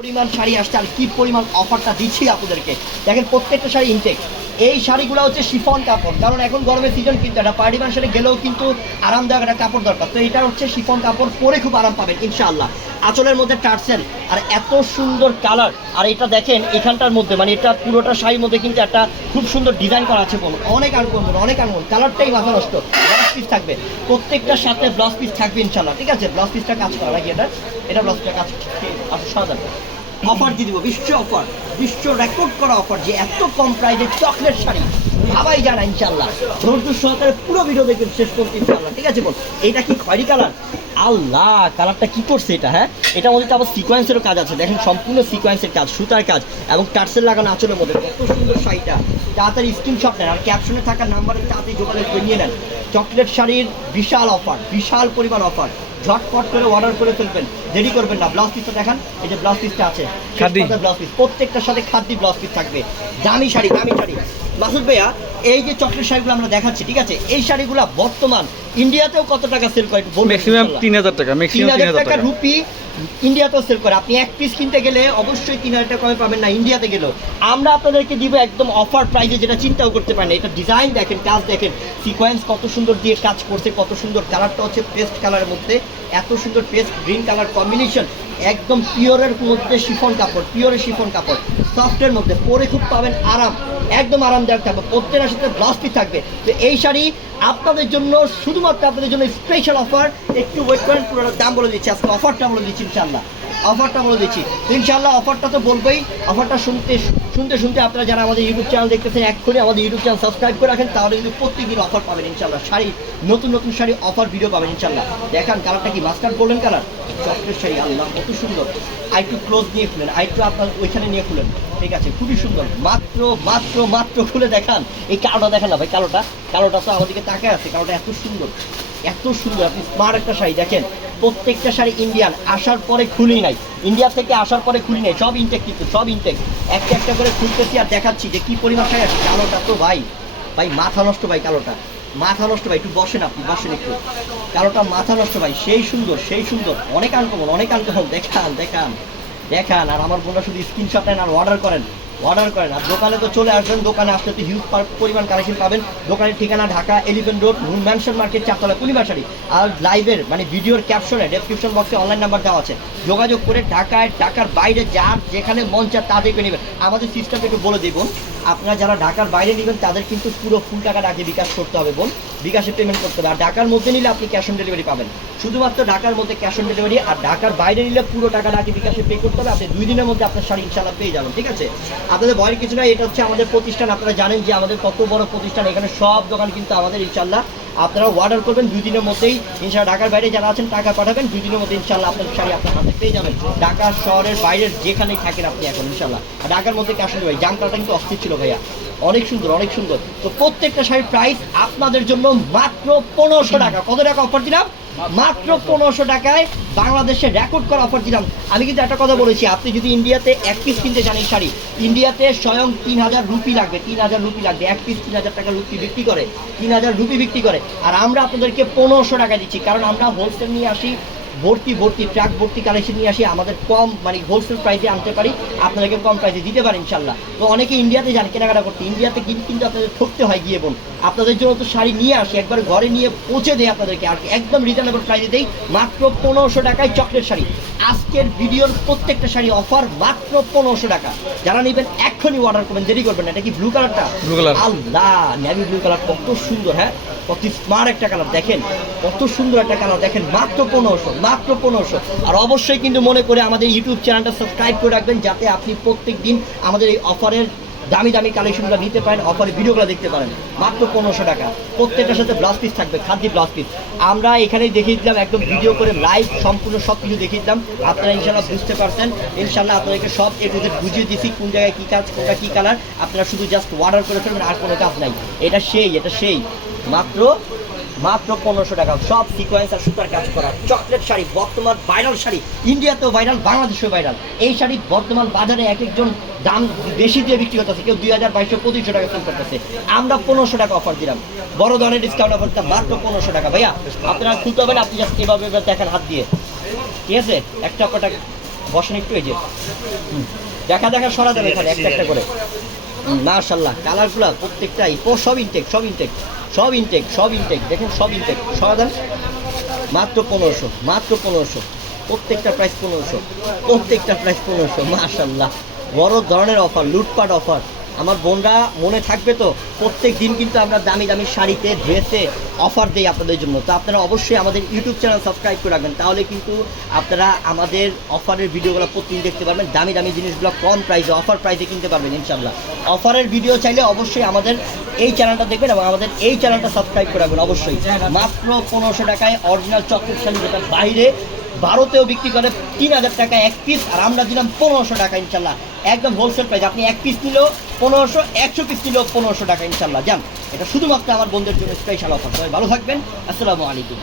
পরিমাণ শাড়ি আসছে আর কি পরিমাণ অফারটা দিচ্ছি আপনাদেরকে। দেখেন প্রত্যেকটা শাড়ি ইনটেক এই শাড়িগুলো হচ্ছে শিফন কাপড়। কারণ এখন গরমের সিজন কিন্তু একটা পার্টি ফাংশনে গেলেও কিন্তু আরামদায়ক একটা কাপড় দরকার। তো এটা হচ্ছে শিফন কাপড়, পরে খুব আরাম পাবেন, ইনশাআল্লাহ। আঁচলের মধ্যে টার্সেল, আর এত সুন্দর কালার। আর এটা দেখেন, এখানটার মধ্যে মানে এটা পুরোটা শাড়ির মধ্যে কিন্তু একটা খুব সুন্দর ডিজাইন করা আছে বলুন। অনেক আনকমন অনেক আনকমন। কালারটাই মাথা নষ্ট। ব্লাউজ পিস থাকবে। প্রত্যেকটার সাথে ব্লাউজ পিস থাকবে ইনশাআল্লাহ, ঠিক আছে? ব্লাউজ পিসটা কাজ করা নাকি এটা? এটা ব্লাউজ পিসটা কাজ আচ্ছা সাদা অফার দিয়ে দিব, বিশ্ব অফার, বিশ্ব রেকর্ড করা অফার যে এত কম প্রাইজে চকলেট শাড়ি। সবাই জানা ইনশাল্লাহ ধৈর্য সহকারে পুরো ভিডিও দেখবেন শেষ করতে ইনশাল্লাহ ঠিক আছে বল? এটা কি খয়েরি কালার আল্লাহ কালারটা কি করছে এটা হ্যাঁ? এটা মধ্যে তো আবার সিকোয়েন্সেরও কাজ আছে। দেখেন সম্পূর্ণ সিকোয়েন্সের কাজ সুতার কাজ এবং টার্সেল লাগানো আঁচলের মধ্যে। কত সুন্দর শাড়িটা। তাড়াতাড়ি স্ক্রিনশট নেন। আর ক্যাপশনে থাকা নাম্বারে তাড়াতাড়ি যোগাযোগ করে নিয়ে নেন। চকলেট শাড়ির বিশাল অফার বিশাল পরিমাণ অফার ঝটপট করে অর্ডার করে ফেলবেন। দেরি করবেন না। ব্লাউজ পিসটা দেখান। এই যে ব্লাউজ পিসটা আছে। ব্লাউজ পিস প্রত্যেকটার সাথে খাদ্যি ব্লাউজ পিস থাকবে। দামি শাড়ি দামি শাড়ি। মাসুদ ভাইয়া এই যে চকলেট শাড়িগুলো আমরা দেখাচ্ছি ঠিক আছে? এই শাড়িগুলো বর্তমান ইন্ডিয়াতেও কত টাকা সেল করে ম্যাক্সিমাম? তিন হাজার টাকা তিন হাজার টাকা রুপি ইন্ডিয়াতেও সেল করে। আপনি এক পিস কিনতে গেলে অবশ্যই তিন হাজার টাকা কমে পাবেন না ইন্ডিয়াতে গেলেও। আমরা আপনাদেরকে দিব একদম অফার প্রাইসে যেটা চিন্তাও করতে পারেন। এটা ডিজাইন দেখেন কাজ দেখেন। সিকোয়েন্স কত সুন্দর দিয়ে কাজ করছে কত সুন্দর কালারটা হচ্ছে পেস্ট কালারের মধ্যে। এত সুন্দর পেস্ট গ্রিন কালার কম্বিনেশন একদম পিওরের মধ্যে শিফন কাপড় পিওরের শিফন কাপড় সফটের মধ্যে। পরে খুব পাবেন আরাম। একদম আরামদায়ক থাকবে প্রত্যেকটা সাথে ব্লাউজ থাকবে। তো এই শাড়ি আপনাদের জন্য, শুধুমাত্র আপনাদের জন্য স্পেশাল অফার একটু ওয়েট করেন, পুরোটা দাম বলে দিচ্ছি, আজকে অফারটা বলে দিচ্ছি ইনশাল্লাহ অফারটা বলে দিচ্ছি। ইনশাল্লাহ অফারটা তো বলবোই অফারটা শুনতে শুনতে শুনতে আপনারা যারা আমাদের ইউটিউব চ্যানেল দেখতেছেন, এক্ষুনি আমাদের ইউটিউব চ্যানেল সাবস্ক্রাইব করে রাখেন, তাহলে কিন্তু প্রত্যেকদিন অফার পাবেন ইনশাল্লাহ শাড়ি, নতুন নতুন শাড়ি অফার ভিডিও পাবেন ইনশাল্লাহ দেখান কালারটা কি, mustard golden colour chocolate sari, আল্লাহ, কত সুন্দর। আই একটু ক্লোজ নিয়ে খুলেন আই একটু আপনার ওইখানে নিয়ে খুলেন। ঠিক আছে, খুবই সুন্দর। মাত্র মাত্র মাত্র খুলে দেখান। এই কালোটা দেখেন না ভাই, কালোটা? কালোটা তো আমাদেরকে তাকায় আছে, কালোটা এত সুন্দর এত সুন্দর, আপনি স্মার্ট একটা শাড়ি দেখেন। প্রত্যেকটা শাড়ি ইন্ডিয়ান আসার পরে খুলি নাই। ইন্ডিয়া থেকে আসার পরে খুলি নাই, সব ইনটেক কিন্তু, সব ইনটেক একটা একটা করে খুলতেছি আর দেখাচ্ছি যে কি পরিমাণ শাড়ি আছে। কালোটা তো ভাই ভাই মাথা নষ্ট ভাই কালোটা। মাথা নষ্ট ভাই, একটু বসেন আপনি, বসেন একটু। কালোটা মাথা নষ্ট ভাই, সেই সুন্দর সেই সুন্দর। অনেক আনকমন অনেক আনকমন দেখান দেখান। দেখান, আর আমার বোনরা শুধু স্ক্রিনশট নেন আর অর্ডার করেন। অর্ডার করেন, আর দোকানে তো চলে আসবেন, দোকানে আসলে তো হিউজ পরিমাণ কালেকশন পাবেন। দোকানের ঠিকানা Dhaka Elephant Road Noon Mansion market চারতলা পূর্ণিমাশারি আর লাইভের মানে ভিডিওর ক্যাপশনে ডেসক্রিপশন বক্সে অনলাইন নাম্বার দেওয়া আছে। যোগাযোগ করে ঢাকায়, ঢাকার বাইরে, যার যেখানে চায় তা দেখে নেবেন। আমাদের সিস্টেমটা একটু বলে দেবো আপনারা যারা ঢাকার বাইরে নেবেন, তাদের কিন্তু পুরো ফুল টাকাটা ডাকে বিকাশ করতে হবে বোন। বিকাশে পেমেন্ট করতে হবে। আর ঢাকার মধ্যে নিলে আপনি ক্যাশ অন ডেলিভারি পাবেন। শুধুমাত্র ঢাকার মধ্যে ক্যাশ অন ডেলিভারি আর ঢাকার বাইরে নিলে পুরো টাকা ডাকে বিকাশে পে করতে হবে। আপনি দুই দিনের মধ্যে আপনার শাড়ি ইনশাল্লাহ পেয়ে যাবেন, ঠিক আছে? আপনাদের ভয়ের কিছু নয় এটা হচ্ছে আমাদের প্রতিষ্ঠান। আপনারা জানেন যে আমাদের কত বড় প্রতিষ্ঠান, এখানে সব দোকান কিন্তু আমাদের ইনশাল্লাহ আপনারা অর্ডার করবেন দুই দিনের মধ্যেই ইনশাল্লাহ ঢাকার বাইরে যারা আছেন, টাকা পাঠাবেন। দুই দিনের মধ্যে ইনশাল্লাহ আপনার শাড়ি আপনার হাতে পেয়ে যাবেন। ঢাকা শহরের বাইরের যেখানেই থাকেন আপনি এখন ইনশাল্লাহ আর ঢাকার মধ্যে কাশ ভাই জামকাটা কিন্তু অস্থির ছিল ভাইয়া। অনেক সুন্দর অনেক সুন্দর। তো প্রত্যেকটা শাড়ির প্রাইস আপনাদের জন্য মাত্র পনেরোশো টাকা। কত টাকা অফার দিলাম? মাত্র পনেরোশো টাকায় বাংলাদেশে রেকর্ড করা অফার দিলাম আমি কিন্তু একটা কথা বলেছি, আপনি যদি ইন্ডিয়াতে এক পিস কিনতে এই শাড়ি, ইন্ডিয়াতে স্বয়ং তিন হাজার রুপি লাগবে, তিন হাজার রুপি লাগবে, এক পিস তিন হাজার টাকা রুপি বিক্রি করে, তিন হাজার রুপি বিক্রি করে। আর আমরা আপনাদেরকে পনেরোশো টাকা দিচ্ছি, কারণ আমরা হোলসেল নিয়ে আসি ভর্তি ভর্তি ট্রাক ভর্তি কালেকশন নিয়ে আসি আমাদের কম মানে হোলসেল প্রাইসে আনতে পারি আপনাদেরকে কম প্রাইসে দিতে পারি ইনশাল্লাহ তো অনেকে ইন্ডিয়াতে যান কেনাকাটা করতে। ইন্ডিয়াতে কিন্তু কিন্তু আপনাদের ঠকতে হয় গিয়ে বোন। আপনাদের জন্য তো শাড়ি নিয়ে আসি একবার ঘরে নিয়ে পৌঁছে দেয় আপনাদেরকে। আর একদম রিজনেবল প্রাইসে দেই মাত্র পনেরোশো টাকায় চকলেট শাড়ি। আজকের ভিডিওর প্রত্যেকটা শাড়ি অফার মাত্র পনেরোশো টাকা। যারা নেবেন এক্ষুনি অর্ডার করবেন দেরি করবেন এটা কি ব্লু কালারটা। আল্লাহ নেভি ব্লু কালার কত সুন্দর হ্যাঁ? কত স্মার্ট একটা কালার। দেখেন, কত সুন্দর একটা কালার। দেখেন, মাত্র পনেরোশো মাত্র পনেরোশো। আর অবশ্যই কিন্তু মনে করে আমাদের ইউটিউব চ্যানেলটা সাবস্ক্রাইব করে রাখবেন, যাতে আপনি প্রত্যেক দিন আমাদের এই অফারের দামি দামি কালেকশনগুলো নিতে পারেন অফারে ভিডিওগুলো দেখতে পারেন। মাত্র পনেরোশো টাকা। প্রত্যেকটার সাথে ব্লাউজ পিস থাকবে খাদ্য ব্লাউজ পিস আমরা এখানেই দেখিয়ে দিলাম, একদম ভিডিও করে লাইভ সম্পূর্ণ সব কিছু দেখিয়ে দিলাম। আপনারা ইনশাল্লাহ বুঝতে পারছেন। ইনশাল্লাহ আপনাদেরকে সব এ টু জেড বুঝিয়ে দিছি, কোন জায়গায় কী কাজ, কোনটা কী কালার আপনারা শুধু জাস্ট অর্ডার করে ফেলবেন, আর কোনো কাজ নাই। এটা সেই এটা সেই। মাত্র মাত্র পনেরোশো টাকা। সব সিকোয়েন্স আর সুতার কাজ করা। চকলেট শাড়ি, বর্তমান ভাইরাল শাড়ি। ইন্ডিয়াতেও ভাইরাল বাংলাদেশেও ভাইরাল এই শাড়ি বর্তমান বাজারে এক একজন দাম বেশি দিয়ে বিক্রি করতেছে। কেউ দুই হাজার বাইশশো, পঁচিশশো টাকা সেল করতেছে। আমরা পনেরোশো টাকা অফার দিলাম। বড় ধরনের ডিসকাউন্ট অফার দিলাম মাত্র পনেরোশো টাকা। ভাইয়া, আপনারা খুলতে হবেন আপনি জাস্ট এভাবে দেখেন হাত দিয়ে। ঠিক আছে? একটা অপারটা বসেন একটু, এই যে। দেখা দেখা, সরা দেবে এখানে, একটা একটা করে। মার্শাল্লাহ কালারগুলো প্রত্যেকটাই। সব ইনটেক সব ইনটেক সব ইনটেক সব ইনটেক দেখুন সব ইনটেক সরা দেন মাত্র পনেরোশো মাত্র পনেরোশো। প্রত্যেকটা প্রাইস পনেরোশো, প্রত্যেকটা প্রাইস পনেরোশো মাশাল্লাহ বড় ধরনের অফার লুটপাট অফার আমার বোনরা মনে থাকবে তো, প্রত্যেক দিন কিন্তু আমরা দামি দামি শাড়িতে ড্রেসে অফার দেই আপনাদের জন্য। তো আপনারা অবশ্যই আমাদের ইউটিউব চ্যানেল সাবস্ক্রাইব করে রাখবেন। তাহলে কিন্তু আপনারা আমাদের অফারের ভিডিওগুলো প্রতিদিন দেখতে পারবেন। দামি দামি জিনিসগুলো কম প্রাইসে অফার প্রাইসে কিনতে পারবেন ইনশাল্লাহ অফারের ভিডিও চাইলে অবশ্যই আমাদের এই চ্যানেলটা দেখবেন এবং আমাদের এই চ্যানেলটা সাবস্ক্রাইব করে রাখবেন অবশ্যই। মাত্র পনেরোশো টাকায় অরিজিনাল চকলেট শাড়ি যেটা বাইরে, ভারতেও বিক্রি করে তিন হাজার টাকা এক পিস আর আমরা দিলাম পনেরোশো টাকা ইনশাল্লাহ। একদম হোলসেল প্রাইস আপনি এক পিস নিলেও পনেরোশো, একশো পিস নিলেও পনেরোশো টাকা ইনশাল্লাহ। যান, এটা শুধুমাত্র আমার বন্ধুদের জন্য স্পেশাল অফার সবাই ভালো থাকবেন। আসসালামু আলাইকুম।